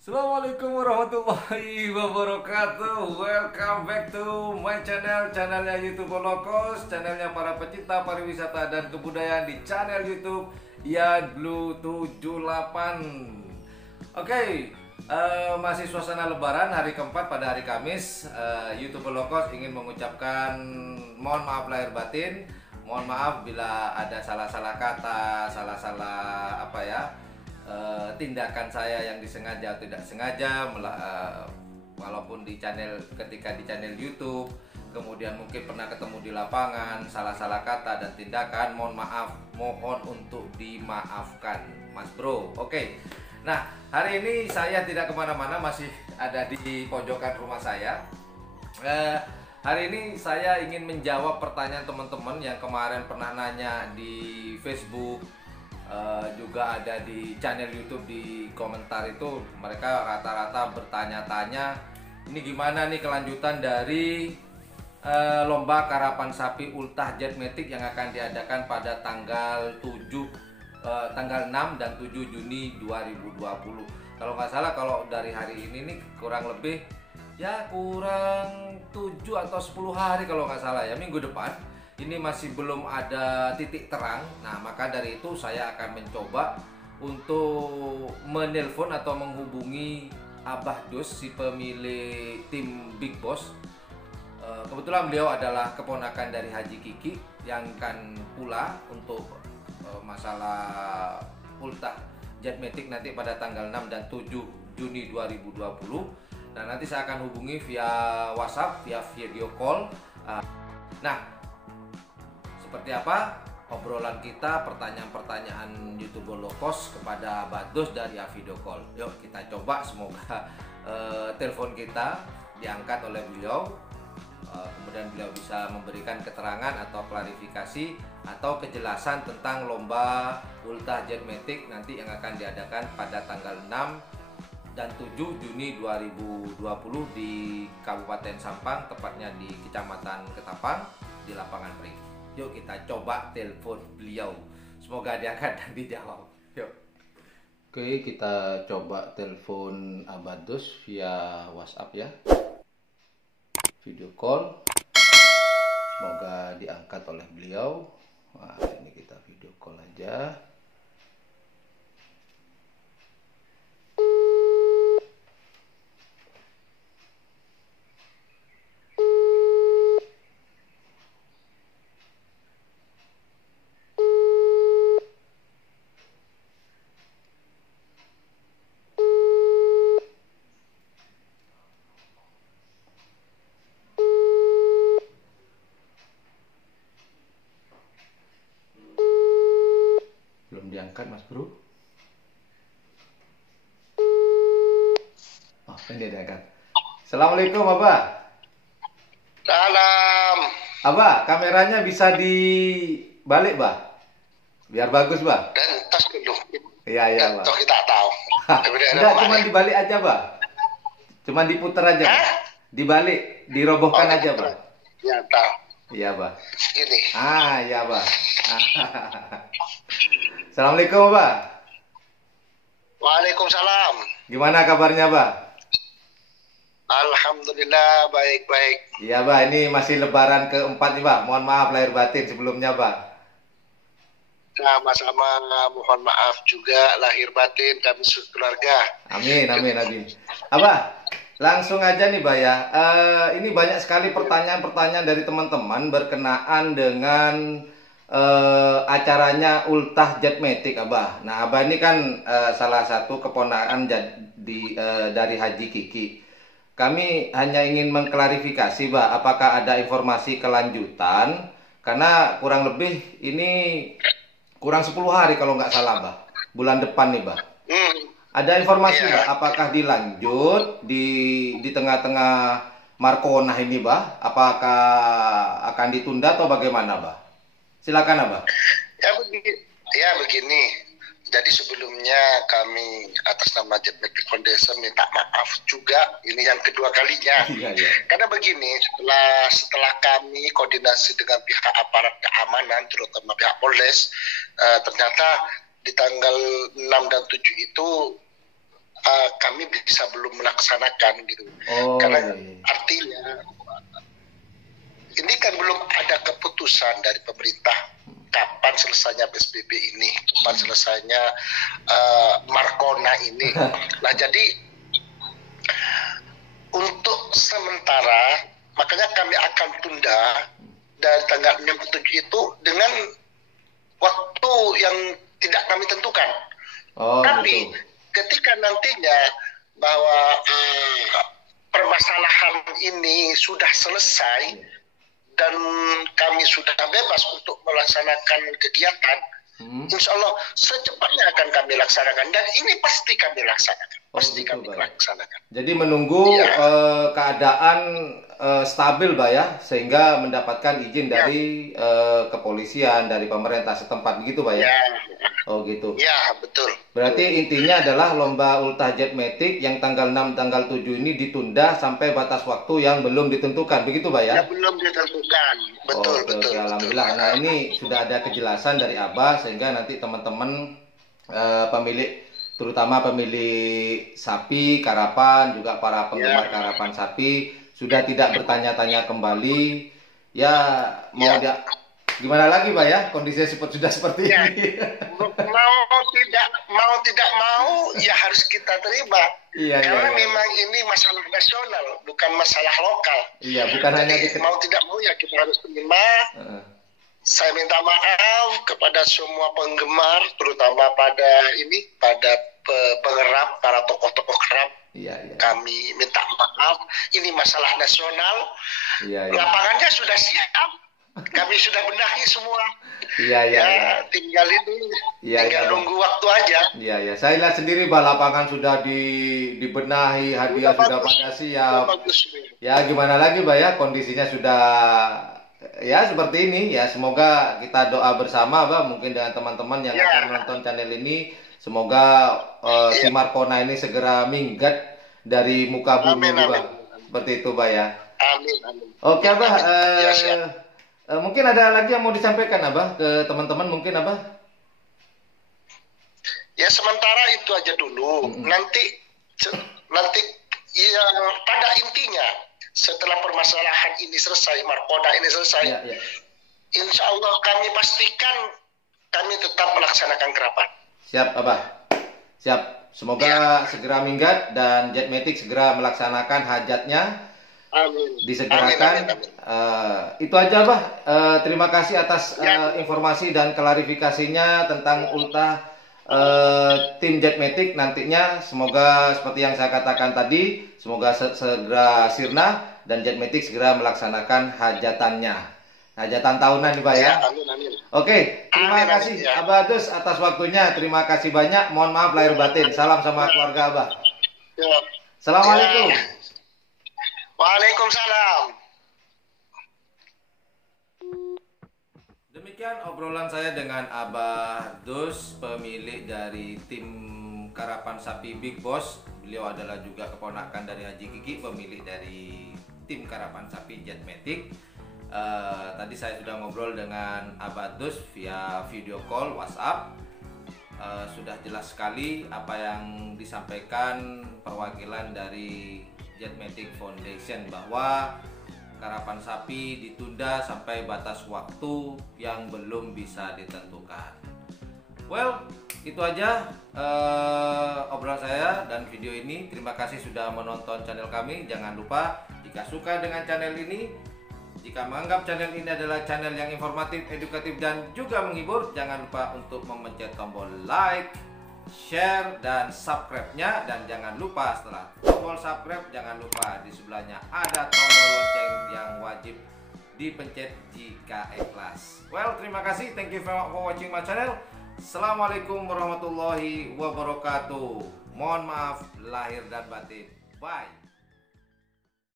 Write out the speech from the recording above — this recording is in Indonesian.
Assalamualaikum warahmatullahi wabarakatuh. Welcome back to my channel, channelnya YouTube Lokos, channelnya para pecinta pariwisata dan kebudayaan di channel YouTube Ian Blue 78. Oke, masih suasana Lebaran hari keempat pada hari Kamis. YouTube Lokos ingin mengucapkan mohon maaf lahir batin. Mohon maaf bila ada salah-salah kata, salah-salah apa ya, tindakan saya yang disengaja atau tidak sengaja, walaupun di channel, ketika di channel YouTube, kemudian mungkin pernah ketemu di lapangan, salah-salah kata dan tindakan, mohon maaf, mohon untuk dimaafkan, Mas Bro. Oke, nah hari ini saya tidak kemana-mana, masih ada di pojokan rumah saya. Hari ini saya ingin menjawab pertanyaan teman-teman yang kemarin pernah nanya di Facebook, juga ada di channel YouTube. Di komentar itu mereka rata-rata bertanya-tanya, ini gimana nih kelanjutan dari lomba karapan sapi ultah jet matic yang akan diadakan pada tanggal 6 dan 7 Juni 2020. Kalau nggak salah, kalau dari hari ini nih kurang lebih ya kurang 7 atau 10 hari kalau nggak salah ya, minggu depan. Ini masih belum ada titik terang. Nah, maka dari itu saya akan mencoba untuk menelpon atau menghubungi Abah Dus, si pemilik tim Big Boss. Kebetulan beliau adalah keponakan dari Haji Kiki yang akan pula untuk masalah ultah jet matic nanti pada tanggal 6 dan 7 Juni 2020. Nah, nanti saya akan hubungi via WhatsApp, via video call. Nah, seperti apa obrolan kita, pertanyaan-pertanyaan YouTuber low cost kepada Bados dari video call. Yuk kita coba, semoga telepon kita diangkat oleh beliau, kemudian beliau bisa memberikan keterangan atau klarifikasi atau kejelasan tentang lomba ultah jet matic nanti yang akan diadakan pada tanggal 6 dan 7 Juni 2020 di Kabupaten Sampang, tepatnya di Kecamatan Ketapang, di Lapangan Pring. Yuk kita coba telepon beliau, semoga diangkat dan dijawab. Yuk. Oke, kita coba telepon Abadus via WhatsApp ya, video call. Semoga diangkat oleh beliau. Nah, ini kita video call aja. Diangkat Mas Bro. Oh, ini diangkat. Assalamualaikum Abah. Salam. Abah, kameranya bisa dibalik, Bah. Biar bagus, Bah. Dan tas dulu. Iya, Bah. Toh kita tahu. Enggak, cuma dibalik aja, Bah. Cuma diputer aja, Bah. Dibalik, dirobohkan aja, Bah. Ya, tahu. Iya, Bah. Gini. Iya, Bah. Assalamualaikum, Bah. Waalaikumsalam. Gimana kabarnya, Bah? Alhamdulillah baik-baik. Iya, Bah. Ini masih Lebaran keempat nih, Bah. Mohon maaf lahir batin sebelumnya, Bah. Sama-sama, mohon maaf juga lahir batin kami sekeluarga. Amin, amin, amin. Abah, langsung aja nih, Bah ya. Ini banyak sekali pertanyaan-pertanyaan dari teman-teman berkenaan dengan acaranya ultah jet matic, Abah. Nah, Abah ini kan salah satu keponakan dari Haji Kiki. Kami hanya ingin mengklarifikasi, Bah, apakah ada informasi kelanjutan, karena kurang lebih ini kurang 10 hari kalau nggak salah, Bah. Bulan depan nih, Bah. Ada informasi, Iya. Bah, apakah dilanjut di tengah-tengah Markonah ini, Bah? Apakah akan ditunda atau bagaimana, Bah? Silakan, Abah. Begini. Jadi sebelumnya kami atas nama Jet Matic Foundation minta maaf juga. Ini yang kedua kalinya. Iya, iya. Karena begini, setelah kami koordinasi dengan pihak aparat keamanan, terutama pihak Polres, ternyata di tanggal 6 dan 7 itu kami kami bisa belum melaksanakan gitu. Oh, Karena iya. artinya ini kan belum ada keputusan dari pemerintah kapan selesainya PSBB ini, kapan selesainya Markona ini. Nah, jadi untuk sementara makanya kami akan tunda dari tanggal 27 itu dengan waktu yang tidak kami tentukan. Oh, Tapi gitu. ketika nantinya bahwa permasalahan ini sudah selesai dan kami sudah bebas untuk melaksanakan kegiatan, insya Allah secepatnya akan kami laksanakan, dan ini pasti kami laksanakan. Pasti gitu, kami Pak. laksanakan. Jadi menunggu Iya. keadaan stabil, Pak ya, sehingga mendapatkan izin Ya. dari kepolisian, dari pemerintah setempat, begitu, Pak ya? Ya, Oh, gitu. ya betul. Berarti intinya adalah lomba Ultah Jet Matic yang tanggal 6, tanggal 7 ini ditunda sampai batas waktu yang belum ditentukan, begitu, Pak ya? Ya, belum ditentukan. Betul, Oke, betul, oke, betul. alhamdulillah. Nah, ini sudah ada kejelasan dari Abah sehingga nanti teman-teman pemilik, terutama pemilik sapi karapan, juga para penggemar Ya. karapan sapi sudah tidak bertanya-tanya kembali. Ya, mau Ya. dia gimana lagi, Pak ya? Kondisinya sudah seperti Ya. ini. mau tidak mau ya harus kita terima. Iya, Karena iya, iya. memang ini masalah nasional, bukan masalah lokal. Iya, bukan hanya Jadi di mau tidak mau ya kita harus terima. Heeh. Saya minta maaf kepada semua penggemar, terutama pada pengerap, para tokoh-tokoh kerap. Iya, iya. Kami minta maaf. Ini masalah nasional. Iya, iya. Lapangannya sudah siap. Kami sudah benahi semua. Iya, iya, Ya, iya. tinggal ini, Iya, tinggal iya. nunggu waktu aja. Iya, ya. Saya lihat sendiri, Pak, lapangan sudah dibenahi, hadiah sudah bagus. pada siap. Bagus. Ya, gimana lagi, Pak ya? Kondisinya sudah ya seperti ini. Ya, semoga kita doa bersama, Pak, mungkin dengan teman-teman yang Ya. akan menonton channel ini. Semoga si Markona ini segera minggat dari muka bumi, Amin, Pak. amin. Seperti itu, Pak ya. Amin, amin. Oke, Abah. Ya, siap. Mungkin ada lagi yang mau disampaikan, Abah, ke teman-teman mungkin, Abah? Ya, sementara itu aja dulu. Nanti ya, pada intinya setelah permasalahan ini selesai, Markona ini selesai, Ya, ya. insya Allah kami pastikan kami tetap melaksanakan kerapan. Siap, Abah. Siap. Semoga segera minggat dan Jet Matic segera melaksanakan hajatnya. Amin. Disegerakan. Amin, amin, amin. Itu aja, Bah. Terima kasih atas informasi dan klarifikasinya tentang ultah tim Jet Matic nantinya. Semoga seperti yang saya katakan tadi, semoga segera sirna dan Jet Matic segera melaksanakan hajatannya. Hajatan tahunan nih, Pak ya. Amin, amin. Oke, terima Amin, kasih amin, ya. Abah Adus atas waktunya. Terima kasih banyak. Mohon maaf lahir batin. Salam sama keluarga Abah. Ya. Assalamualaikum. Ya. Waalaikumsalam. Demikian obrolan saya dengan Abah Dus, pemilik dari tim karapan sapi Big Boss. Beliau adalah juga keponakan dari Haji Kiki, pemilik dari tim karapan sapi Jet Matic. Tadi saya sudah ngobrol dengan Abah Dus via video call WhatsApp. Sudah jelas sekali apa yang disampaikan perwakilan dari Jet Matic Foundation bahwa karapan sapi ditunda sampai batas waktu yang belum bisa ditentukan. Well, itu aja obrolan saya dan video ini. Terima kasih sudah menonton channel kami. Jangan lupa jika suka dengan channel ini, jika menganggap channel ini adalah channel yang informatif, edukatif, dan juga menghibur, jangan lupa untuk memencet tombol like, share, dan subscribe-nya. Dan jangan lupa setelah tombol subscribe, jangan lupa di sebelahnya ada tombol lonceng yang wajib dipencet jika ikhlas. Well, terima kasih. Thank you for watching my channel. Assalamualaikum warahmatullahi wabarakatuh. Mohon maaf lahir dan batin. Bye.